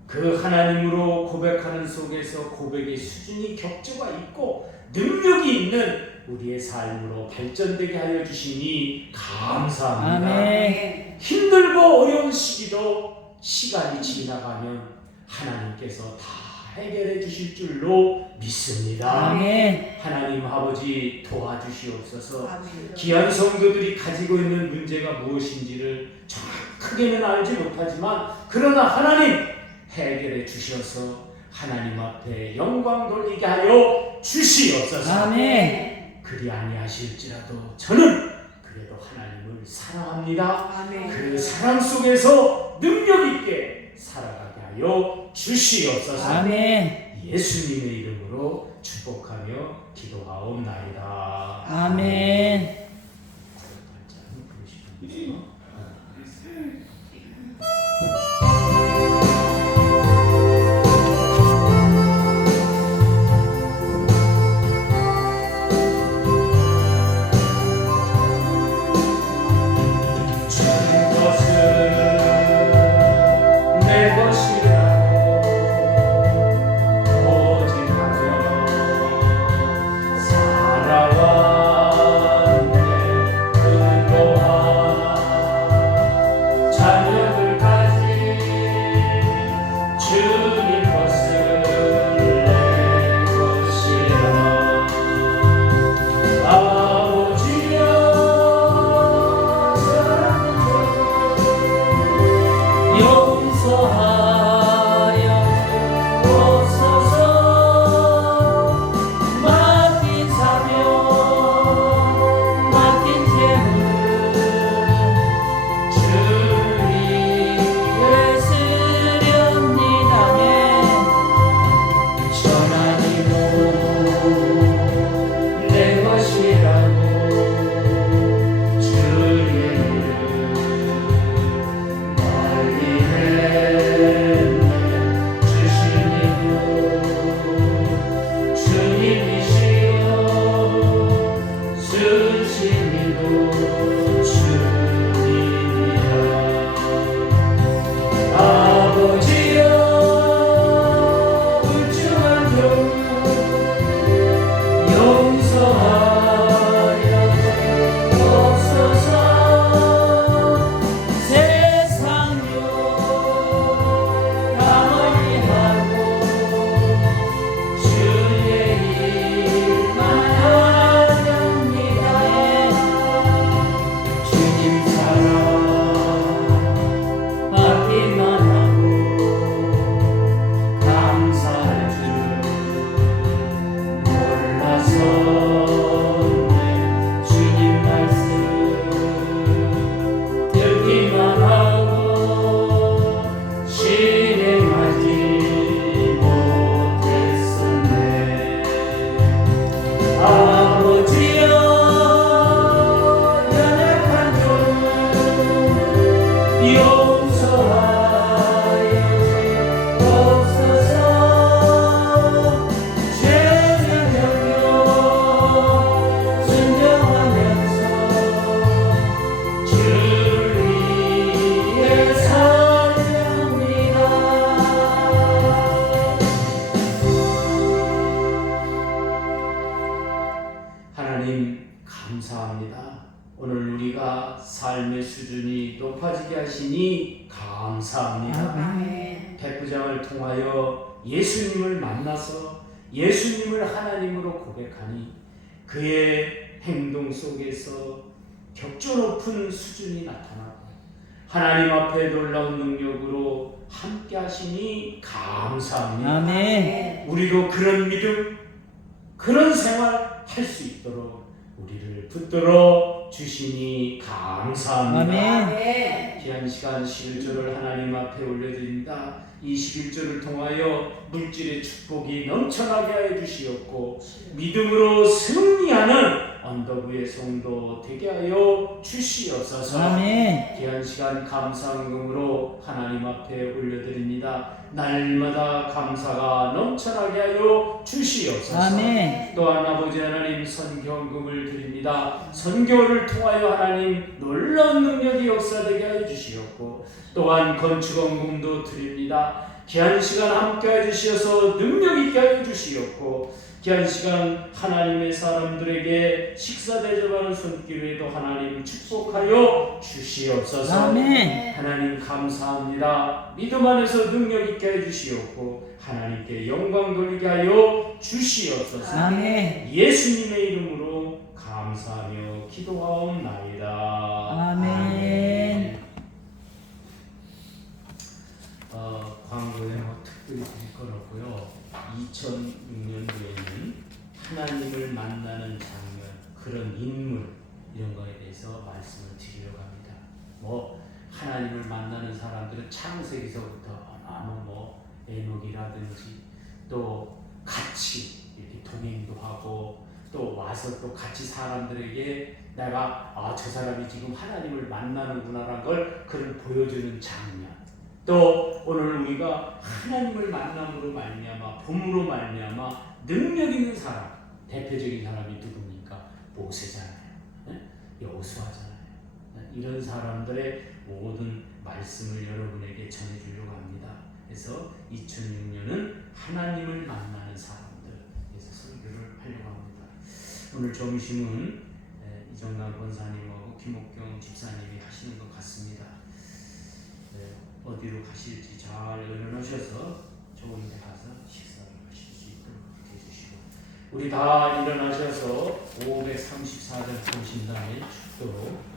그 하나님으로 고백하는 속에서 고백의 수준이 격조가 있고 능력이 있는 우리의 삶으로 발전되게 하여 주시니 감사합니다. 아멘. 힘들고 어려운 시기도 시간이 지나가면 하나님께서 다 해결해 주실 줄로 믿습니다. 아멘. 하나님 아버지 도와주시옵소서. 아멘. 귀한 성도들이 가지고 있는 문제가 무엇인지를 정확하게는 알지 못하지만 그러나 하나님 해결해 주셔서 하나님 앞에 영광 돌리게 하여 주시옵소서. 아멘. 그리 아니하실지라도 저는 그래도 하나님을 사랑합니다. 아멘. 그 사랑 속에서 능력 있게 살아가게 하여 주시옵소서. 아멘. 예수님의 이름으로 축복하며 기도하옵나이다. 아멘. 감사합니다. 오늘 우리가 삶의 수준이 높아지게 하시니 감사합니다. 아멘. 백부장을 통하여 예수님을 만나서 예수님을 하나님으로 고백하니 그의 행동 속에서 격조 높은 수준이 나타나고 하나님 앞에 놀라운 능력으로 함께 하시니 감사합니다. 아멘. 우리도 그런 믿음, 그런 생활 할 수 있도록 우리를 붙들어 주시니 감사합니다. 아멘. 귀한 시간 11조를 하나님 앞에 올려드립니다. 이 11조를 통하여 물질의 축복이 넘쳐나게 하여 주시옵고 믿음으로 승리하는 언덕 위의 성도 되게 하여 주시옵소서. 아멘. 귀한 시간 감사헌금으로 하나님 앞에 올려드립니다. 날마다 감사가 넘쳐나게 하여 주시옵소서. 아멘. 또한 아버지 하나님 선교헌금을 드립니다. 선교를 통하여 하나님 놀라운 능력이 역사되게 하여 주시옵고 또한 건축헌금도 드립니다. 귀한 시간 함께해 주시어서 능력 있게 하여 주시옵고 귀한 시간 하나님의 사람들에게 식사 대접하는 손길에도 하나님 축복하여 주시옵소서. 아멘. 하나님 감사합니다. 믿음 안에서 능력 있게 해 주시옵고 하나님께 영광 돌리게 하여 주시옵소서. 아멘. 예수님의 이름으로 감사하며 기도하옵나이다. 아멘. 광고에 특별히 드릴 거라고요. 2006년도에는 하나님을 만나는 장면, 그런 인물 이런 거에 대해서 말씀을 드리려고 합니다. 하나님을 만나는 사람들은 창세기서부터 에녹이라든지 또 같이 이렇게 동행도 하고 또 와서 또 같이 사람들에게 내가 저 사람이 지금 하나님을 만나는구나라는 걸 그를 보여주는 장면. 또 오늘 우리가 하나님을 만남으로 말미암아 봄으로 말미암아 능력 있는 사람, 대표적인 사람이 누굽니까? 모세잖아요. 여호수아잖아요. 이런 사람들의 모든 말씀을 여러분에게 전해주려고 합니다. 그래서 2006년은 하나님을 만나는 사람들, 그래서 설교를 하려고 합니다. 오늘 점심은 이정남 권사님하고 김옥경 집사님이 하시는 것 같습니다. 어디로 가실지 잘 의논하셔서 좋은 데 가서 식사를 하실 수 있도록 그렇게 해주시고 우리 다 일어나셔서 534절 통신단의 축도로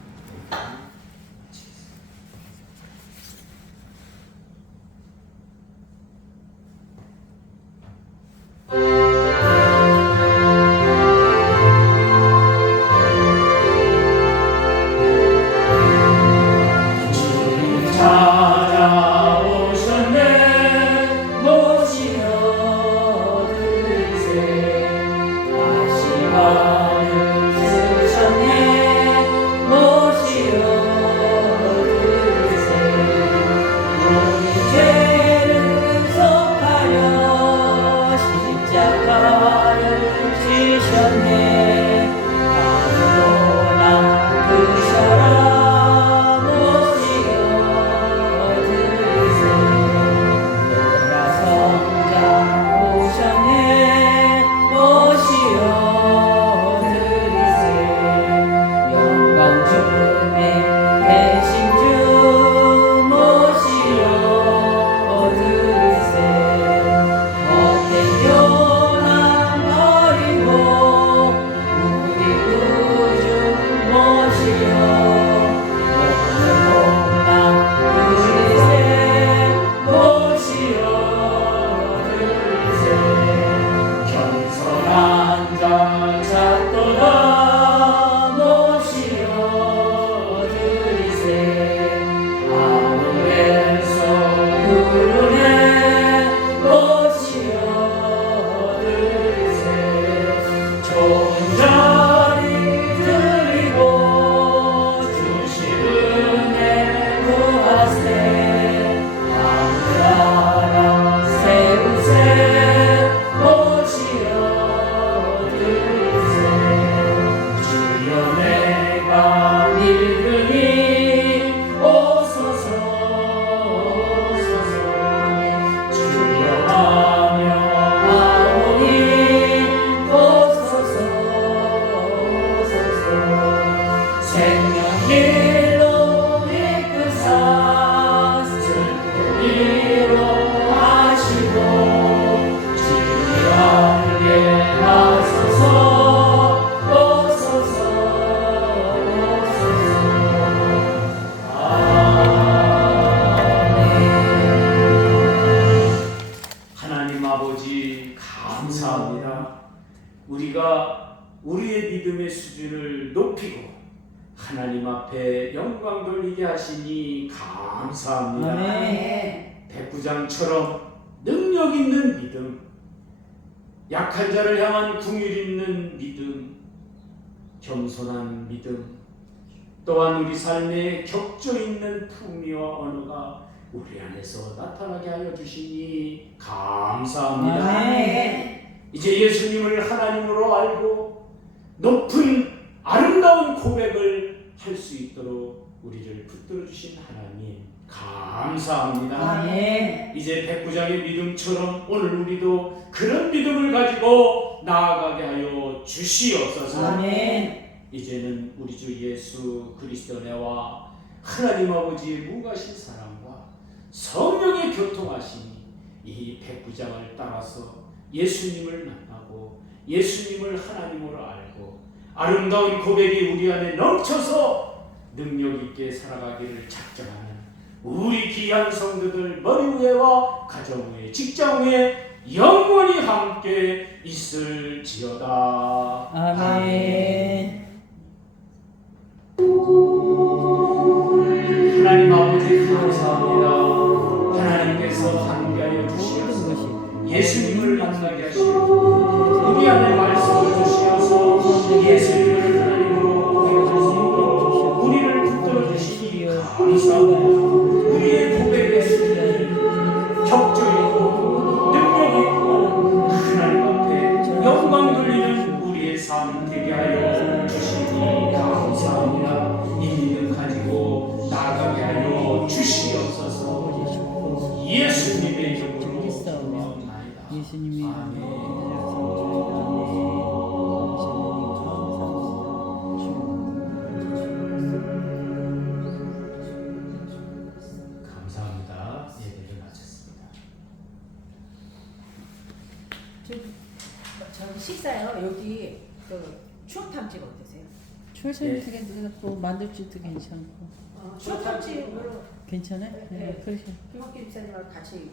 우리의 믿음의 수준을 높이고 하나님 앞에 영광 돌리게 하시니 감사합니다. 아멘. 백부장처럼 능력 있는 믿음, 약한 자를 향한 긍휼 있는 믿음, 겸손한 믿음, 또한 우리 삶에 격조 있는 품위와 언어가 우리 안에서 나타나게 하여 주시니 감사합니다. 아멘. 이제 예수님을 하나님으로 알고 높은 아름다운 고백을 할 수 있도록 우리를 붙들어 주신 하나님 감사합니다. 아멘. 이제 백부장의 믿음처럼 오늘 우리도 그런 믿음을 가지고 나아가게 하여 주시옵소서. 아멘. 이제는 우리 주 예수 그리스도 내와 하나님 아버지의 무가신 사랑과 성령의 교통하심이 이 백부장을 따라서 예수님을 만나고 예수님을 하나님으로 알고 아름다운 고백이 우리 안에 넘쳐서 능력 있게 살아가기를 작정하는 우리 귀한 성도들 머리 위에와 가정 위에 직장 위에 영원히 함께 있을지어다. 아멘. 하나님 아버지 감사합니다. 하나님께서 함께하여 주시옵소서. 예수님을 만나게 하시고 우리 안에 말씀을 주시어서 예수님을 하나님으로 고백할 수 있도록 우리를 붙들어 주시니 감사합니다. 우리의 고백의 수준이 격조 있고 능력 있고 하나님 앞에 영광 돌리는 우리의 삶 되게 하여 주시니 감사합니다. 이 믿음 가지고 나아가게 하여 주시옵소서. 예수님의 이름으로 기도하옵나이다. 예수님이 아멘. 감사합니다. 예배를 마쳤습니다. 저기 식사요. 여기 그 추어탕집 어떠세요? 출생식에 누가 또 만들지도 괜찮고 추어탕집으로 괜찮아? 네. 네, 그러시. 김학기 집사님하고 같이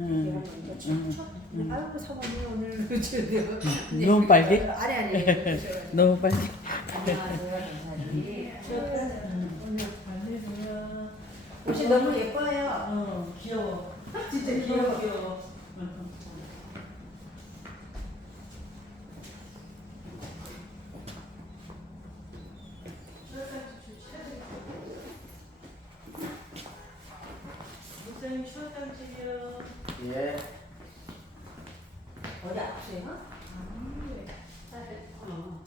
응. 얘기하는 거. 아유 사모님 오늘 너무 빨개? 아니 너무 빨리. 오늘 반대로요. 옷이 너무 예뻐요. 귀여워. 진짜 귀여워. 목사님 추어탕집이요. 예. 어디 아프세요? 어.